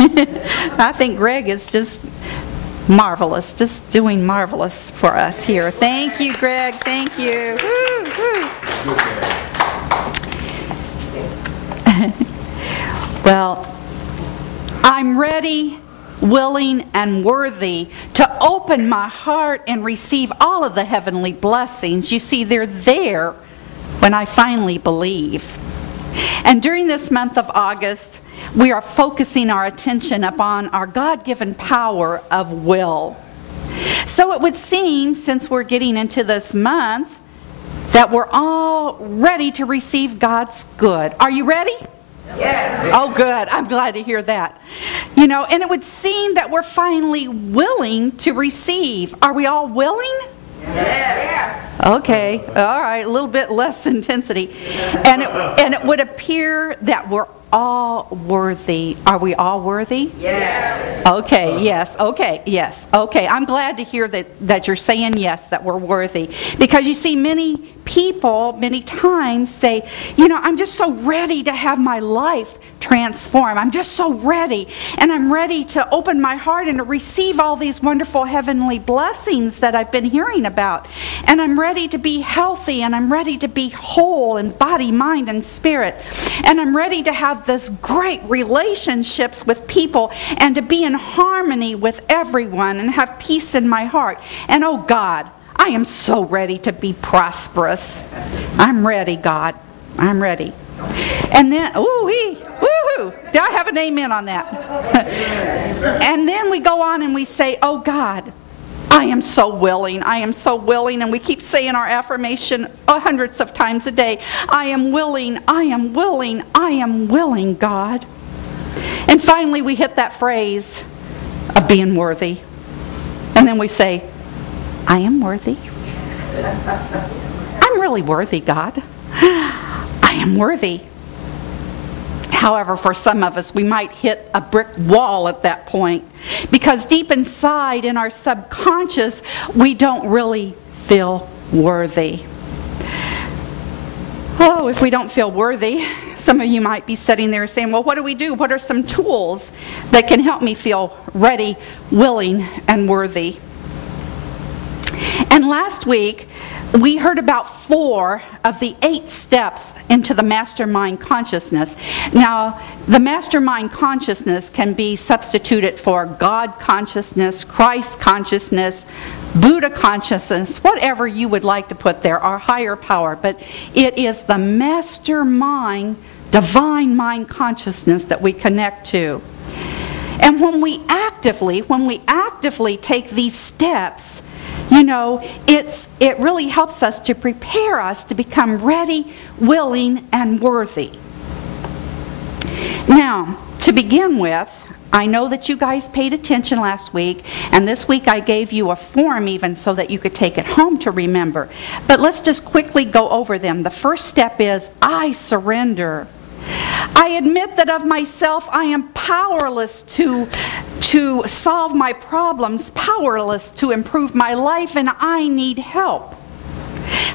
I think Greg is just marvelous, just doing marvelous for us here. Thank you, Greg. Thank you. Woo, woo. Well, I'm ready, willing, and worthy to open my heart and receive all of the heavenly blessings. You see, they're there when I finally believe. And during this month of August, we are focusing our attention upon our God-given power of will. So it would seem, since we're getting into this month, that we're all ready to receive God's good. Are you ready? Yes. Oh, good. I'm glad to hear that. You know, and it would seem that we're finally willing to receive. Are we all willing? Yes. Okay. All right. A little bit less intensity. And it would appear that we're all worthy. Are we all worthy? Yes. Okay, yes, okay, yes, okay. I'm glad to hear that you're saying yes, that we're worthy. Because you see, many people, many times say, you know, I'm just so ready to have my life transform. I'm just so ready. And I'm ready to open my heart and to receive all these wonderful heavenly blessings that I've been hearing about. And I'm ready to be healthy, and I'm ready to be whole in body, mind, and spirit. And I'm ready to have this great relationships with people and to be in harmony with everyone and have peace in my heart. And oh God, I am so ready to be prosperous. I'm ready, God. I'm ready. And then, woohoo! Do I have an amen on that? And then we go on and we say, oh God, I am so willing. I am so willing. And we keep saying our affirmation hundreds of times a day. I am willing. I am willing. I am willing, God. And finally we hit that phrase of being worthy. And then we say, I am worthy. I'm really worthy, God. I am worthy. However, for some of us, we might hit a brick wall at that point, because deep inside in our subconscious, we don't really feel worthy. Oh, if we don't feel worthy, some of you might be sitting there saying, well, what do we do? What are some tools that can help me feel ready, willing, and worthy? And last week, we heard about 4 of the 8 steps into the mastermind consciousness. Now, the mastermind consciousness can be substituted for God consciousness, Christ consciousness, Buddha consciousness, whatever you would like to put there, our higher power. But it is the mastermind, divine mind consciousness that we connect to. And when we actively take these steps, you know, it really helps us to prepare us to become ready, willing, and worthy. Now, to begin with, I know that you guys paid attention last week, and this week I gave you a form even so that you could take it home to remember. But let's just quickly go over them. The first step is, I surrender. I admit that of myself I am powerless to solve my problems, powerless to improve my life, and I need help.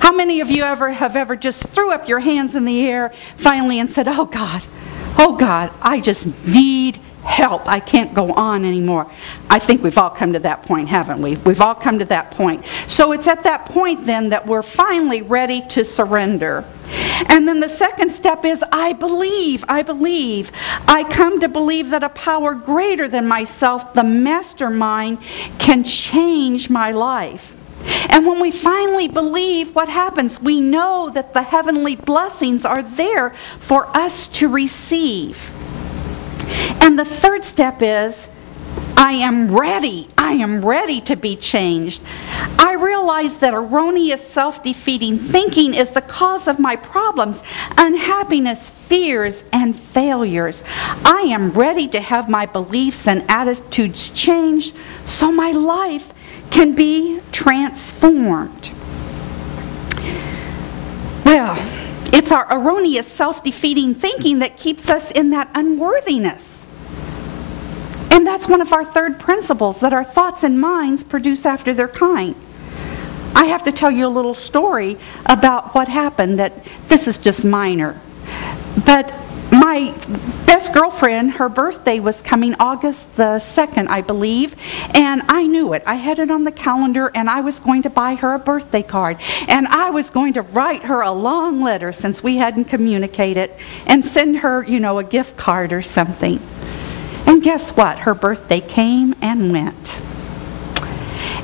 How many of you have ever just threw up your hands in the air finally and said, oh God, I just need help. I can't go on anymore. I think we've all come to that point, haven't we? We've all come to that point. So it's at that point then that we're finally ready to surrender. And then the second step is, I believe. I come to believe that a power greater than myself, the mastermind, can change my life. And when we finally believe, what happens? We know that the heavenly blessings are there for us to receive. And the third step is, I am ready. I am ready to be changed. I realize that erroneous self-defeating thinking is the cause of my problems, unhappiness, fears, and failures. I am ready to have my beliefs and attitudes changed so my life can be transformed. Well, it's our erroneous self-defeating thinking that keeps us in that unworthiness. And that's one of our third principles, that our thoughts and minds produce after their kind. I have to tell you a little story about what happened. That this is just minor. But my my best girlfriend, her birthday was coming August the 2nd, I believe, and I knew it. I had it on the calendar, and I was going to buy her a birthday card, and I was going to write her a long letter since we hadn't communicated and send her, a gift card or something. And guess what? Her birthday came and went.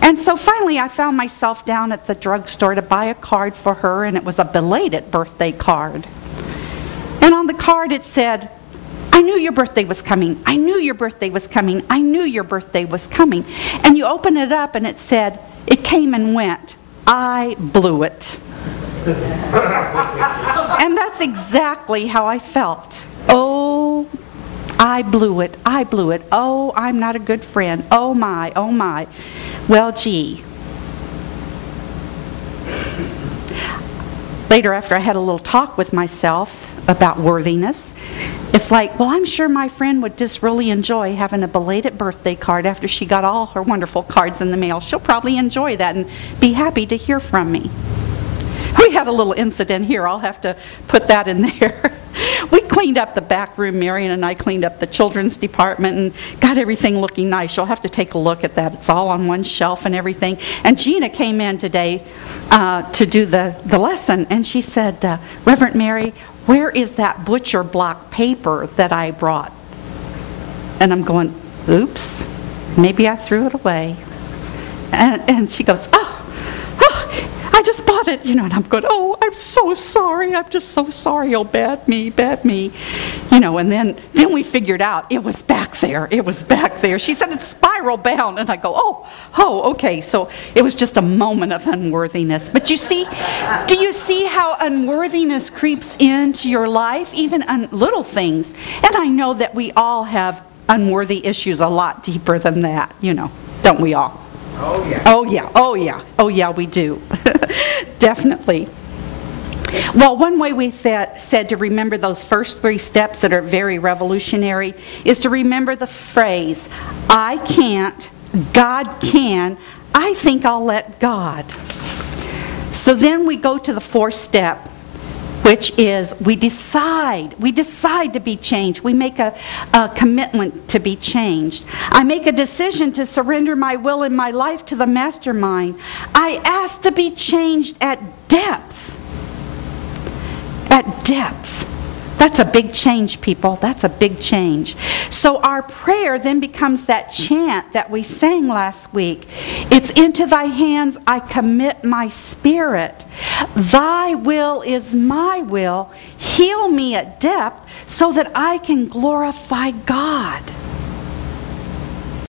And so finally I found myself down at the drugstore to buy a card for her, and it was a belated birthday card. And on the card it said, I knew your birthday was coming. I knew your birthday was coming. I knew your birthday was coming. And you open it up and it said, it came and went. I blew it. And that's exactly how I felt. Oh, I blew it. I blew it. Oh, I'm not a good friend. Oh my, oh my. Well, gee. Later, after I had a little talk with myself about worthiness, it's like, well, I'm sure my friend would just really enjoy having a belated birthday card after she got all her wonderful cards in the mail. She'll probably enjoy that and be happy to hear from me. We had a little incident here. I'll have to put that in there. We cleaned up the back room. Marion and I cleaned up the children's department and got everything looking nice. You'll have to take a look at that. It's all on one shelf and everything. And Gina came in today to do the lesson, and she said, Reverend Mary, where is that butcher block paper that I brought? And I'm going, oops, maybe I threw it away. And she goes, oh, I just bought it, and I'm going, oh, I'm so sorry. I'm just so sorry. Oh, bad me, bad me. And then we figured out it was back there. It was back there. She said it's spiral bound. And I go, oh, okay. So it was just a moment of unworthiness. But do you see how unworthiness creeps into your life, even on little things? And I know that we all have unworthy issues a lot deeper than that, don't we all? Oh, yeah. Oh, yeah. Oh, yeah. Oh, yeah, we do. Definitely. Well, one way we said to remember those first 3 steps that are very revolutionary is to remember the phrase, I can't, God can, I think I'll let God. So then we go to the 4th step, which is we decide to be changed. We make a commitment to be changed. I make a decision to surrender my will and my life to the mastermind. I ask to be changed at depth. At depth. That's a big change, people. That's a big change. So our prayer then becomes that chant that we sang last week. It's into thy hands I commit my spirit. Thy will is my will. Heal me at depth so that I can glorify God.